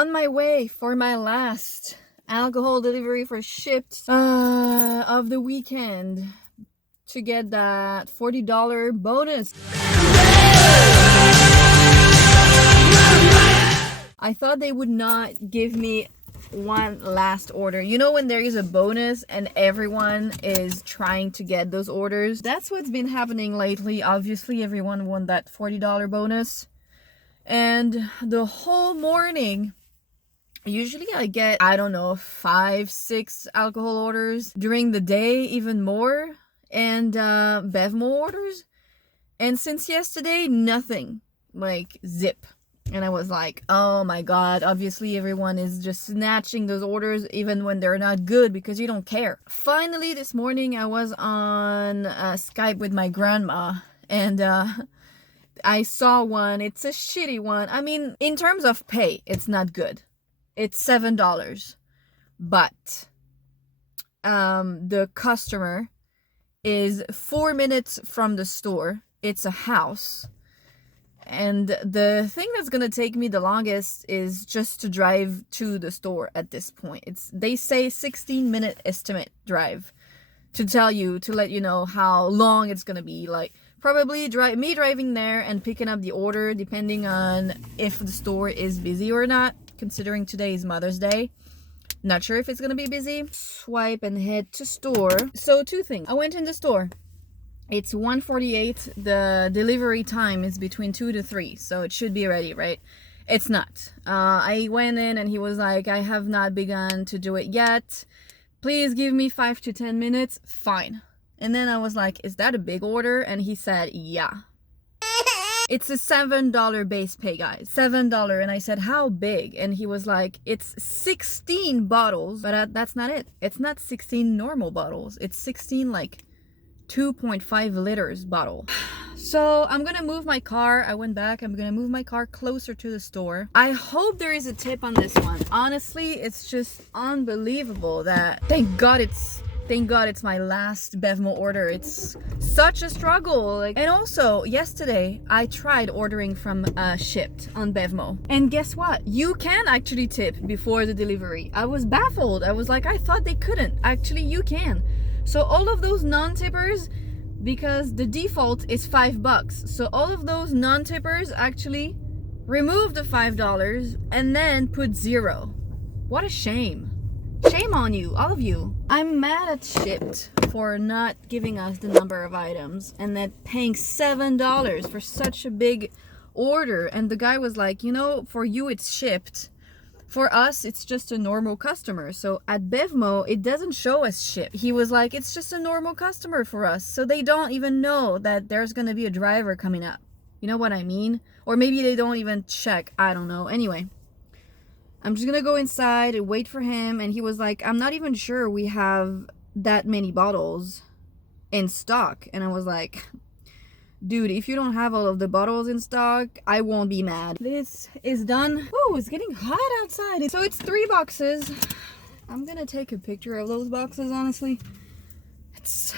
On my way for my last alcohol delivery for Shipt of the weekend to get that $40 bonus. I thought they would not give me one last order. You know when there is a bonus and everyone is trying to get those orders? That's what's been happening lately. Obviously everyone won that $40 bonus. And the whole morning, usually I get, I don't know, 5-6 alcohol orders during the day, even more, and Bevmo orders. And since yesterday, nothing, like zip. And I was like, oh my god, obviously everyone is just snatching those orders even when they're not good because you don't care. Finally, this morning I was on Skype with my grandma, and I saw one. It's a shitty one. I mean, in terms of pay, it's not good. It's $7. But the customer is 4 minutes from the store. It's a house. And the thing that's gonna take me the longest is just to drive to the store at this point. They say 16-minute estimate drive to let you know how long it's gonna be. Like, probably me driving there and picking up the order depending on if the store is busy or not, considering today is Mother's Day. Not sure if it's gonna be busy. Swipe and head to store. So 2 things. I went in the store. It's 1:48. The delivery time is between 2 to 3, so it should be ready, right? It's not. I went in and he was like, I have not begun to do it yet. Please give me 5 to 10 minutes. Fine. And then I was like, is that a big order? And he said, yeah. It's a $7 base pay, guys. $7. And I said, how big? And he was like, it's 16 bottles. But that's not it. It's not 16 normal bottles. It's 16 like 2.5 liters bottle. So I'm gonna move my car. I went back. I'm gonna move my car closer to the store. I hope there is a tip on this one. Honestly, it's just unbelievable that thank God it's my last Bevmo order. It's such a struggle. And also yesterday I tried ordering from Shipt on Bevmo, and guess what? You can actually tip before the delivery. I was baffled. I was like, I thought they couldn't. Actually, you can. So all of those non-tippers, because the default is $5, so all of those non-tippers actually remove the $5 and then put 0. What a shame. Shame on you, all of you. I'm mad at Shipt for not giving us the number of items and that paying $7 for such a big order. And the guy was like, you know, for you it's Shipt. For us, it's just a normal customer. So at Bevmo, it doesn't show as Shipt. He was like, it's just a normal customer for us. So they don't even know that there's gonna be a driver coming up. You know what I mean? Or maybe they don't even check. I don't know. Anyway, I'm just gonna go inside and wait for him. And he was like, I'm not even sure we have that many bottles in stock. And I was like, dude, if you don't have all of the bottles in stock, I won't be mad. This is done. Oh, it's getting hot outside. So it's 3 boxes. I'm gonna take a picture of those boxes, honestly. It's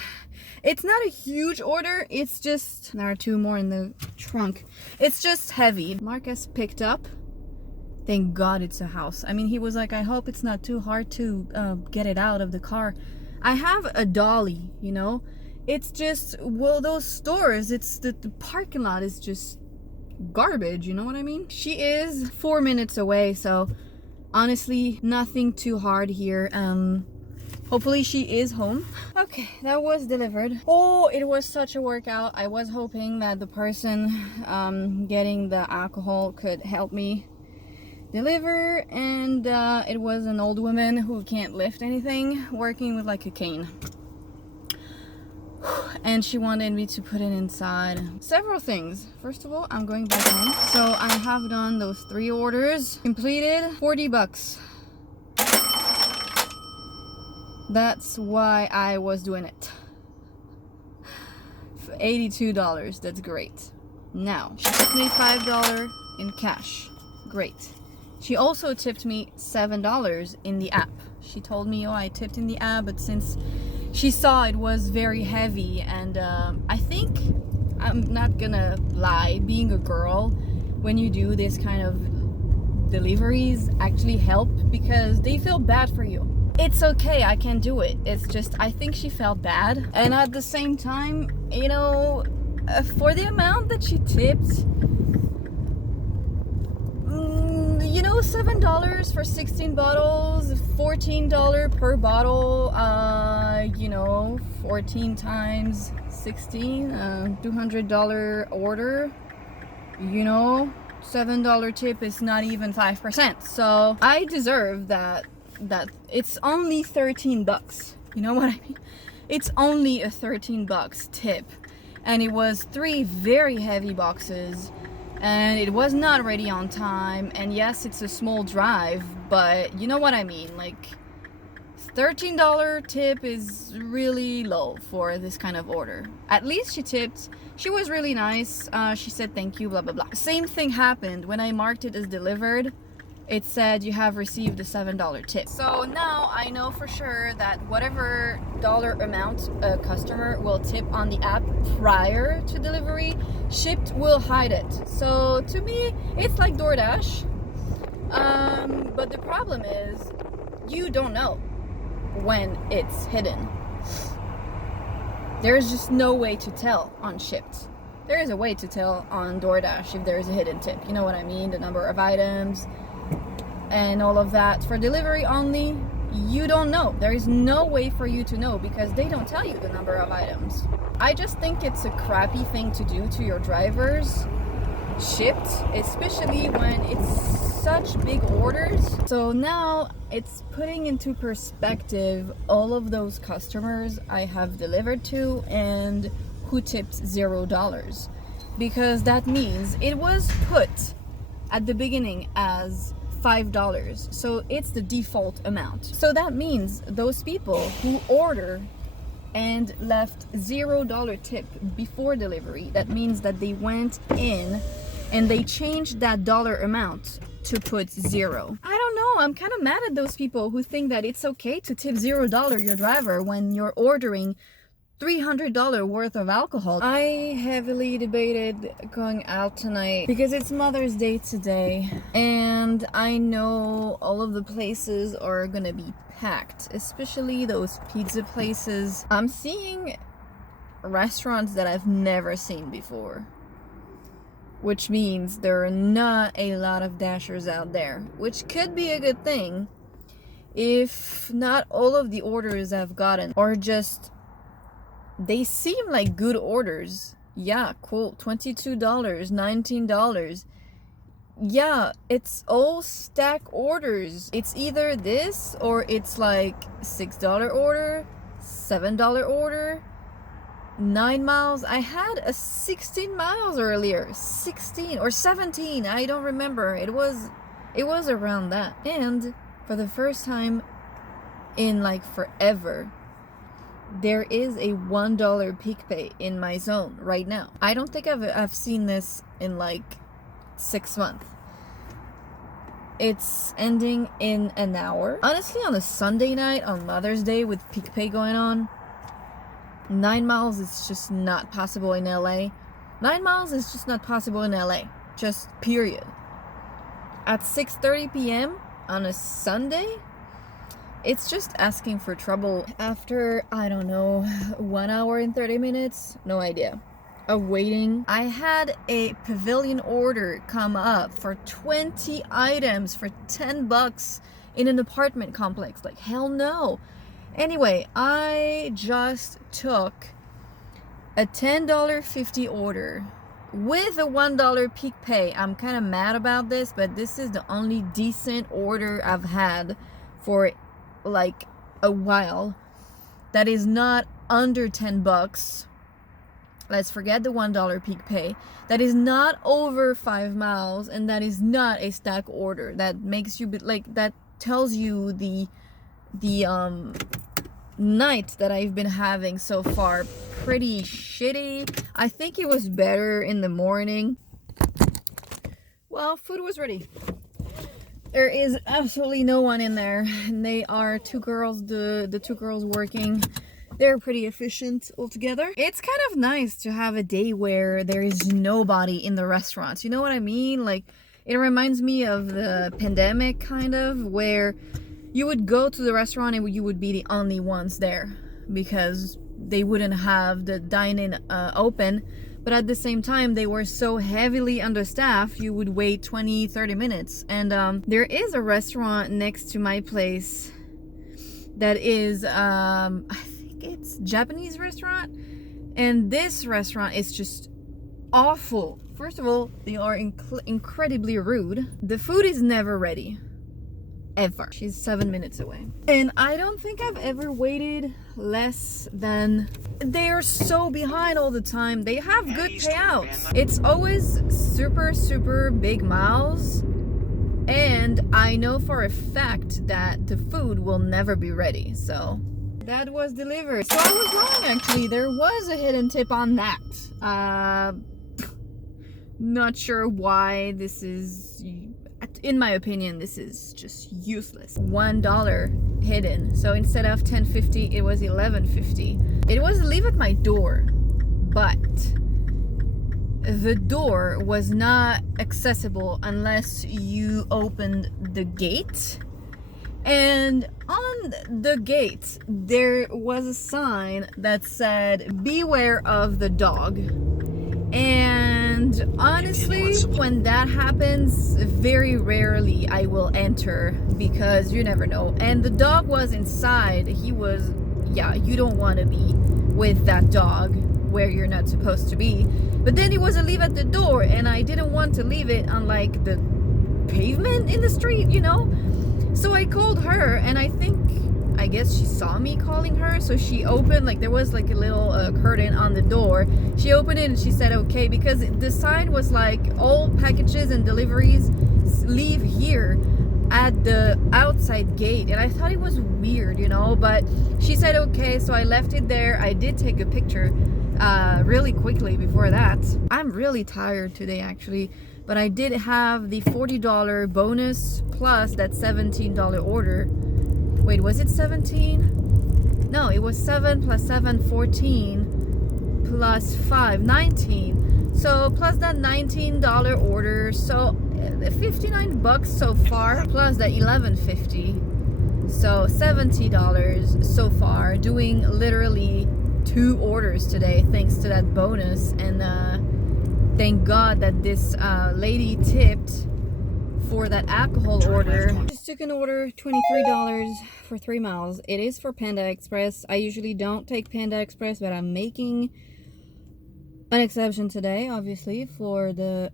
not a huge order. It's just, there are 2 more in the trunk. It's just heavy. Marcus picked up. Thank God it's a house. I mean, he was like, I hope it's not too hard to get it out of the car. I have a dolly, you know? It's just, well, those stores, it's the parking lot is just garbage, you know what I mean? She is 4 minutes away, so honestly, nothing too hard here. Hopefully she is home. Okay, that was delivered. Oh, it was such a workout. I was hoping that the person getting the alcohol could help me deliver, and it was an old woman who can't lift anything, working with like a cane. And she wanted me to put it inside. Several things. First of all, I'm going back home. So I have done those 3 orders. Completed. $40. That's why I was doing it. $82. That's great. Now, she tipped me $5 in cash. Great. She also tipped me $7 in the app. She told me, oh, I tipped in the app, but since she saw it was very heavy, and I think, I'm not gonna lie, being a girl, when you do this kind of deliveries actually help because they feel bad for you. It's okay, I can do it. It's just, I think she felt bad. And at the same time, you know, for the amount that she tipped, you know, $7 for 16 bottles, $14 per bottle, you know, 14 times 16, $200 order, you know, $7 tip is not even 5%. So I deserve that it's only 13 bucks. You know what I mean? It's only a 13 bucks tip. And it was 3 very heavy boxes. And it was not ready on time, and yes, it's a small drive, but you know what I mean, like $13 tip is really low for this kind of order. At least she tipped. She was really nice. She said thank you, blah blah blah. Same thing happened when I marked it as delivered. It said you have received a $7 tip. So now I know for sure that whatever dollar amount a customer will tip on the app prior to delivery, Shipt will hide it. So to me, it's like Doordash. But the problem is, you don't know when it's hidden. There's just no way to tell on Shipt. There is a way to tell on Doordash if there is a hidden tip. You know what I mean? The number of items and all of that. For delivery only, you don't know. There is no way for you to know because they don't tell you the number of items. I just think it's a crappy thing to do to your drivers, Shipt, especially when it's such big orders. So now it's putting into perspective all of those customers I have delivered to and who tipped $0, because that means it was put at the beginning as $5, so it's the default amount. So that means those people who order and left $0 tip before delivery, that means that they went in and they changed that dollar amount to put 0. I don't know, I'm kind of mad at those people who think that it's okay to tip $0 your driver when you're ordering $300 worth of alcohol. I heavily debated going out tonight because it's Mother's Day today, and I know all of the places are gonna be packed, especially those pizza places. I'm seeing restaurants that I've never seen before, which means there are not a lot of dashers out there, which could be a good thing if not all of the orders I've gotten are just, they seem like good orders. Yeah, cool. $22, $19. Yeah, it's all stack orders. It's either this or it's like $6 order, $7 order, 9 miles. I had a 16 miles earlier, 16 or 17, I don't remember. It was around that. And for the first time in like forever, there is a $1 peak pay in my zone right now. I don't think I've seen this in like 6 months. It's ending in an hour. Honestly, on a Sunday night, on Mother's Day with peak pay going on, 9 miles is just not possible in LA. 9 miles is just not possible in LA. Just period. At 6:30 p.m. on a Sunday, it's just asking for trouble. After, I don't know, 1 hour and 30 minutes, no idea, of waiting, I had a pavilion order come up for 20 items for 10 bucks in an apartment complex. Like, hell no. Anyway, I just took a $10.50 order with a $1 peak pay. I'm kind of mad about this, but this is the only decent order I've had for like a while that is not under 10 bucks. Let's forget the $1 peak pay. That is not over 5 miles, and that is not a stack order. That makes you like, that tells you the night that I've been having so far pretty shitty. I think it was better in the morning. Well, food was ready. There is absolutely no one in there, and they are 2 girls, the 2 girls working. They're pretty efficient altogether. It's kind of nice to have a day where there is nobody in the restaurants. You know what I mean? Like, It reminds me of the pandemic, kind of, where you would go to the restaurant and you would be the only ones there because they wouldn't have the dine-in open. But at the same time, they were so heavily understaffed, you would wait 20-30 minutes. And there is a restaurant next to my place that is, I think it's Japanese restaurant. And this restaurant is just awful. First of all, they are incredibly rude. The food is never ready. Ever. She's 7 minutes away. And I don't think I've ever waited less than... They are so behind all the time. They have good payouts. It's always super big miles. And I know for a fact that the food will never be ready. So that was delivered. So I was wrong, actually. There was a hidden tip on that. Not sure why this is... In my opinion, this is just useless. $1 hidden. So instead of $10.50, it was $11.50. It was leave at my door, but the door was not accessible unless you opened the gate. And on the gate, there was a sign that said, "Beware of the dog." And honestly, when that happens, very rarely I will enter because you never know. And the dog was inside. He was, yeah, you don't want to be with that dog where you're not supposed to be. But then it was a leave at the door, and I didn't want to leave it on like the pavement in the street, you know? So I called her, and I guess she saw me calling her, so she opened, like there was like a little curtain on the door. She opened it and she said okay, because the sign was like all packages and deliveries leave here at the outside gate, and I thought it was weird, you know, but she said okay, so I left it there. I did take a picture really quickly before that. I'm really tired today actually, but I did have the $40 bonus plus that $17 order. Wait, was it 17? No, it was 7 plus 7, 14 plus 5, 19. So plus that $19 order, so 59 bucks so far, plus that $11.50. So $70 so far, doing literally 2 orders today thanks to that bonus. And thank God that this lady tipped for that alcohol order. Just took an order, $23 for 3 miles. It is for Panda Express. I usually don't take Panda Express, but I'm making an exception today, obviously, for the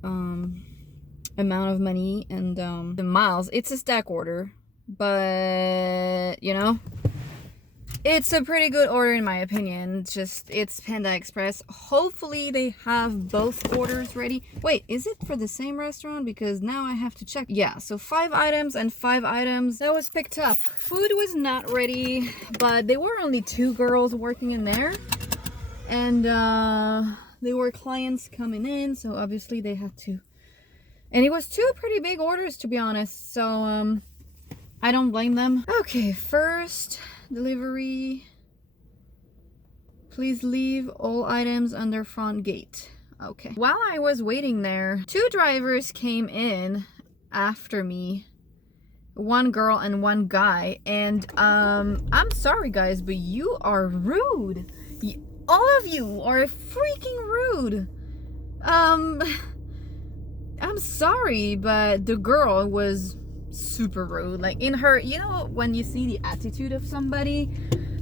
amount of money and the miles. It's a stack order, but you know, it's a pretty good order in my opinion. It's Panda Express. Hopefully they have both orders ready. Wait, is it for the same restaurant? Because now I have to check. Yeah, so 5 items and 5 items. That was picked up. Food was not ready, but there were only 2 girls working in there. And there were clients coming in, so obviously they had to. And it was 2 pretty big orders, to be honest. So I don't blame them. Okay, first delivery. Please leave all items under front gate. Okay. While I was waiting there, 2 drivers came in after me. 1 girl and 1 guy. And I'm sorry guys, but you are rude. All of you are freaking rude. I'm sorry, but the girl was super rude. Like in her, you know, when you see the attitude of somebody,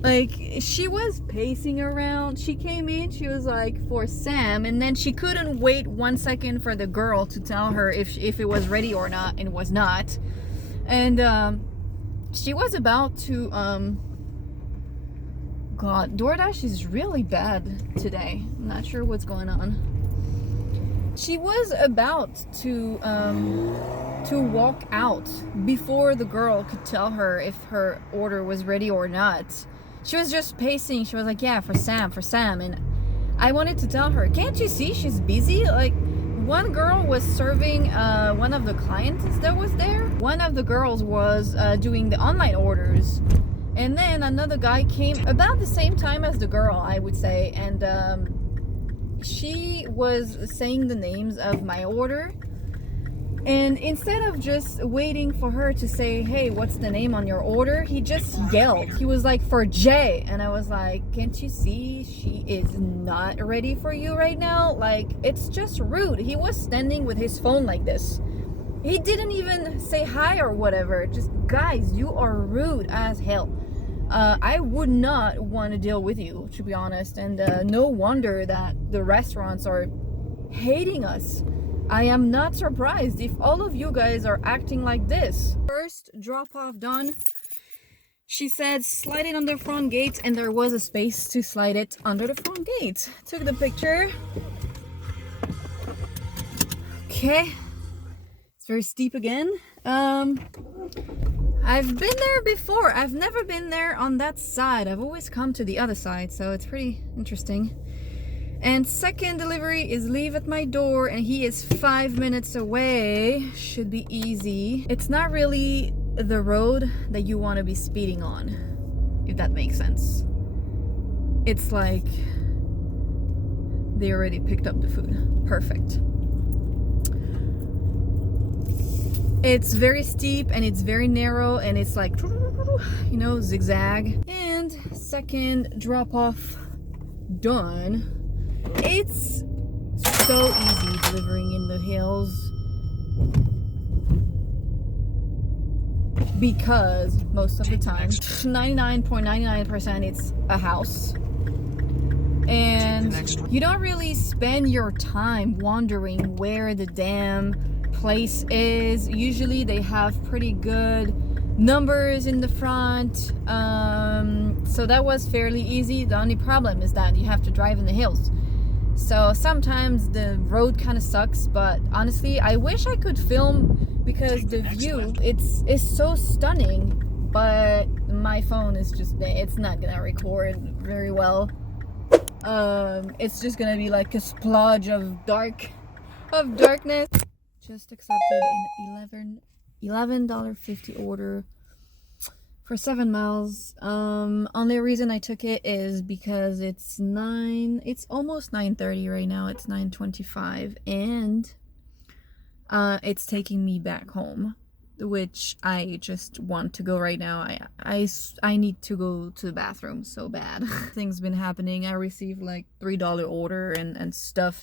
like she was pacing around. She came in, she was like, for Sam, and then she couldn't wait 1 second for the girl to tell her if it was ready or not, and it was not. And she was about to God, Doordash is really bad today. I'm not sure what's going on. She was about to walk out before the girl could tell her if her order was ready or not. She was just pacing. She was like, yeah, for Sam. And I wanted to tell her, can't you see she's busy? Like, one girl was serving one of the clients that was there. One of the girls was doing the online orders. And then another guy came about the same time as the girl, I would say. And she was saying the names of my order. And instead of just waiting for her to say, hey, what's the name on your order, he just yelled. He was like, for Jay. And I was like, can't you see she is not ready for you right now? Like, it's just rude. He was standing with his phone like this. He didn't even say hi or whatever. Just, guys, you are rude as hell. I would not want to deal with you, to be honest. And no wonder that the restaurants are hating us. I am not surprised if all of you guys are acting like this. First drop off done. She said slide it on the front gate, and there was a space to slide it under the front gate. Took the picture. Okay. It's very steep again. I've been there before. I've never been there on that side. I've always come to the other side, so it's pretty interesting. And second delivery is leave at my door, and he is 5 minutes away. Should be easy. It's not really the road that you want to be speeding on, if that makes sense. It's like they already picked up the food. Perfect. It's very steep and it's very narrow, and it's like, you know, zigzag. And second drop off done. It's so easy delivering in the hills because most of the time, 99.99% it's a house, and you don't really spend your time wondering where the damn place is. Usually they have pretty good numbers in the front, so that was fairly easy. The only problem is that you have to drive in the hills. So sometimes the road kind of sucks, but honestly, I wish I could film because the view, it's so stunning, but my phone is just, it's not gonna record very well. It's just gonna be like a splodge of darkness. Just accepted an $11.50 order for 7 miles. Only reason I took it is because it's almost 9:30 right now. It's 9:25, and it's taking me back home, which I just want to go right now. I need to go to the bathroom so bad. Things been happening. I received like $3 order and stuff.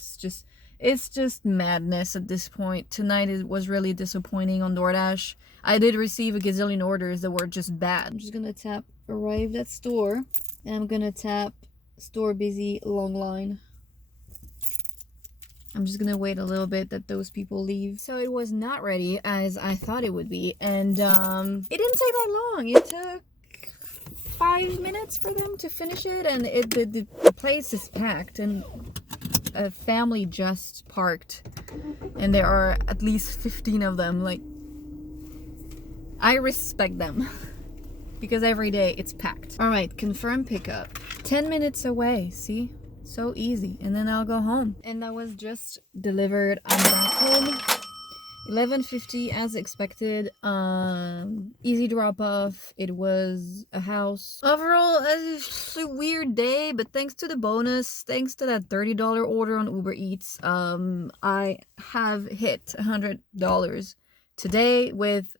It's just madness at this point. Tonight was really disappointing on DoorDash. I did receive a gazillion orders that were just bad. I'm just gonna tap arrived at store, and I'm gonna tap store busy, long line. I'm just gonna wait a little bit that those people leave. So it was not ready as I thought it would be, and it didn't take that long. It took 5 minutes for them to finish it, and the place is packed, and a family just parked, and there are at least 15 of them. Like, I respect them because every day it's packed. All right, confirm pickup. 10 minutes away. See, so easy. And then I'll go home. And that was just delivered. I'm back home. 11:50 as expected. Easy drop off. It was a house. Overall, it's a weird day, but thanks to the bonus, thanks to that $30 order on Uber Eats, I have hit $100 today with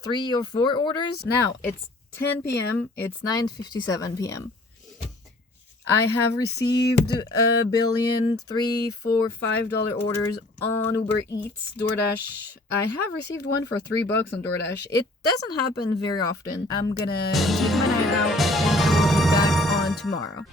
3 or 4 orders. Now it's 10 p.m. It's 9:57 p.m. I have received a billion, $3, $4, $5 orders on Uber Eats, DoorDash. I have received one for $3 on DoorDash. It doesn't happen very often. I'm gonna keep my eye out, and I will be back on tomorrow.